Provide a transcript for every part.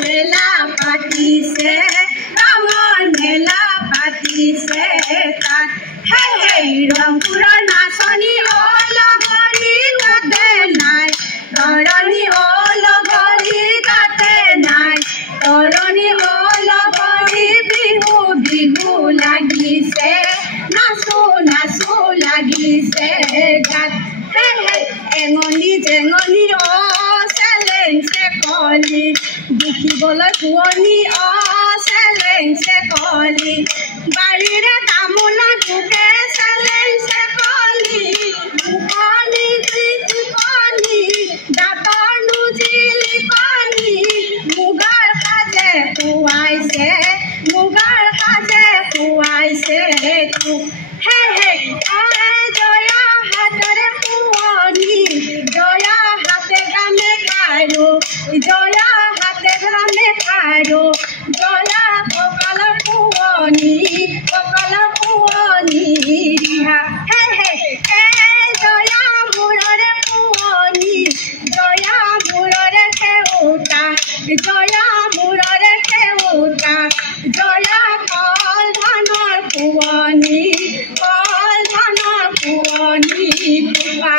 মেলা পাতিছে ৰঙৰ মেলা পাতিছে তাত হে হে ৰংপুৰৰ নাচনী লগৰী তাতে নাই তৰণী লগৰী তাতে নাই তৰণী লগৰী বিহু বিহু লাগিছে নাচো নাচো লাগিছে গাত হে হে এঙনি জেঙনি চেলেঞ্চে কলি দেখিবলৈ শুৱনি চেলেঞ্চে কলি বাৰীৰে তামোলৰ ঠোকে চেলেঞ্চে কলি মুখনি টিকনি দাঁতৰ নুজিলি কনি মুগাৰ সাজে খুৱাইছে মুগাৰ সাজে খুৱাইছে হে হে জয়া হাতৰে শুৱনি জয়া হাতে গামে খাৰো জয়া হাতে গামে খাৰো জয়া কঁকালৰ শুৱনি ৰিহা হে হে জয়া মূৰৰে শুৱনি জয়া মূৰৰে সেউতা জয়া মূৰৰে সেউতা জয়া কল ধানৰ শুৱনি পুৱা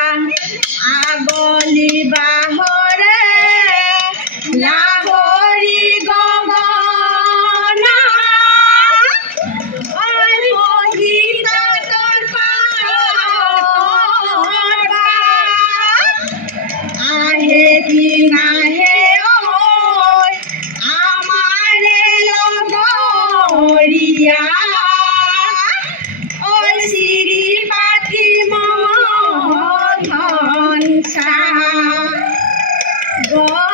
আগলি বাহৰে লাহৰি গগনা আহে কি নাহে আমাৰে লগৰীয়া চিৰি পাতি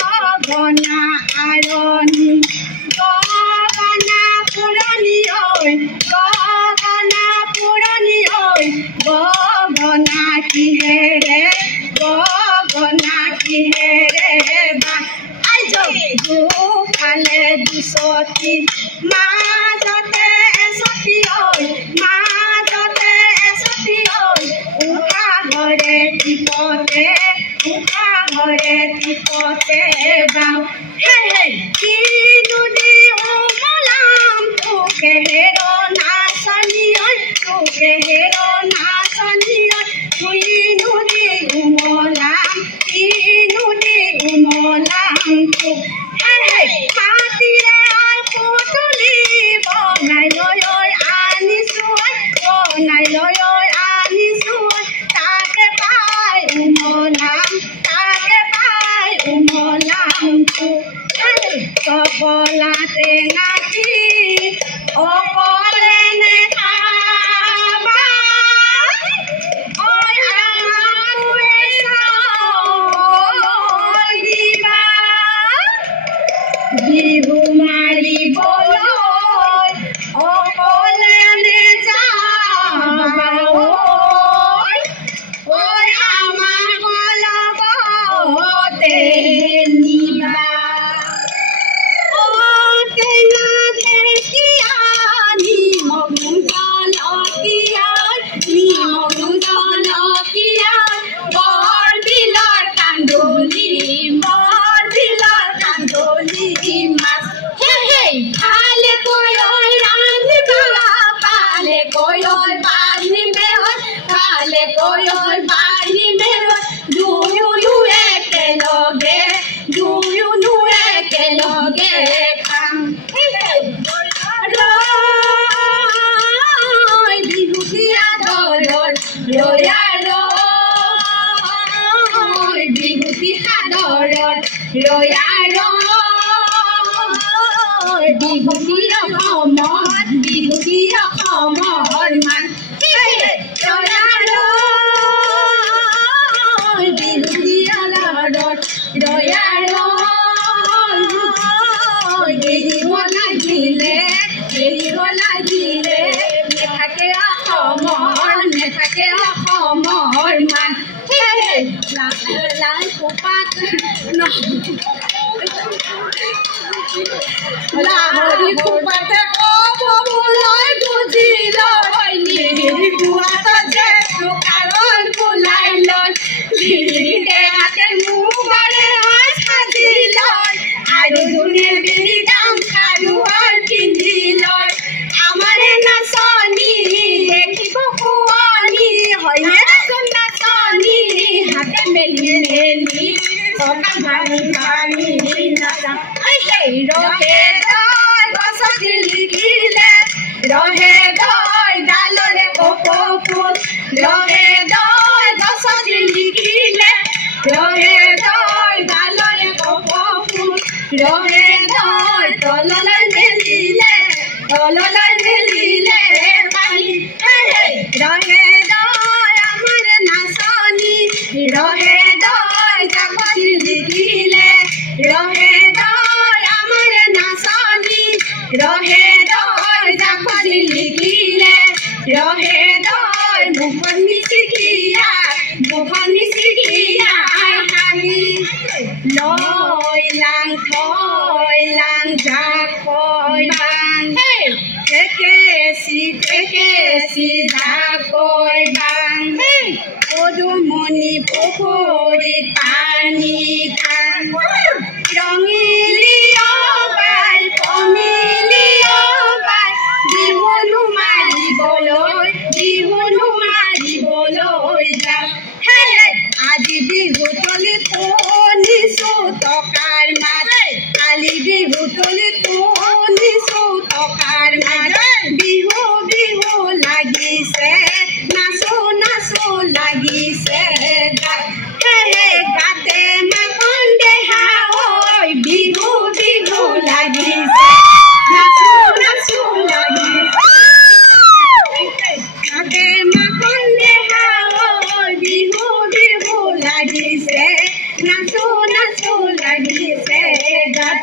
গগনা আৰণি গগনা পুৰণি গগনা কিহেৰে বা দুফালে দুচকী মাজতে এচকী উশা ঘৰে টিপতে বাও হে হে কিনো দি উমলাম তোকে হেৰ নাচনী কিনো দি উমলাম তোক হে হে মাটিৰে পুতলি বনাই লৈ আনিছো তাকে পাই উমলাম কপলা টেঙাটি অকলে নেখাবা দিবা বিহু মাৰিবলৈ অকলে নেযাবা আমাক লগতে নিবা লাহৰি ফুপাতে কবলৈ বুজিলৈ বুঢ়া যে কাৰণ বুলাই লৈ টেঙাতে মোৰ বাৰে সাজি লৈ আৰু দুজনে বেলি দাম খাৰুৱাৰ পিন্ধি লয় আমাৰে নাচনী দেখিব শুৱনি হয়নে নাচনী হাতে মেলি মেলি টকা ভাঙি ভাঙি নাচা সেই ৰহে দয় গছত লিখিলে ৰহে দয় ডালৰে কপৌ ফুল ৰহে দয় গছত লিখিলে ৰহে দয় ডালৰে কপৌ ফুল ৰহে দয় তললৈ মেলিলে পানী ৰহে দয় আমাৰ নাচনী ৰহে দয় জাকত লিখিলে ৰহে দয় আমাৰ নাচনী ৰহে দয় জাকত লিখিলে ৰহে দয় মুখত মিচিকিয়া হাঁহি লয় লাং থয় লাং জাকৈ বাং ঠেকেচি জাকৈ বাং পদুমণি পুখুৰীত পানী খাং ৰঙিলিয়া বাই কমিলিয়া বাই বিহুনো মাৰিবলৈ যাম আজি বিহু তলি শুনিছো টকাৰ মাত কালি বিহু তলি শুনিছো টকাৰ মাত বিহু বিহু লাগিছে নাচো নাচো লাগিছে গাতে মাখন দেহা ঐ বিহু বিহু লাগিছে নাচো নাচো লাগিছে গাতে মাখন দেহা ঐ বিহু বিহু লাগিছে নাচো নাচো লাগিছে গাত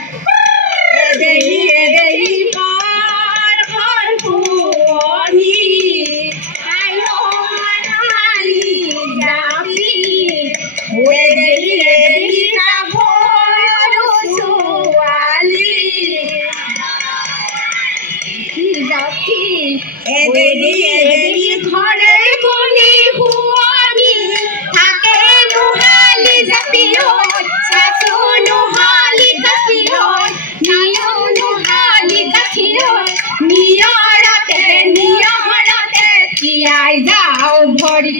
এদেহি পাৰ শুৱনি আইও মানালি যাবি এদেহি গাভৰু ছোৱালী যাবি এদেহি ঘৰে বনি শুৱনি থাকে নোহালি জাপিয়ত চাচো নোহালি গাখীৰত নিয়ো নোহালি গাখীৰত নিয়ৰতে তিয়াই যাওঁ ভৰি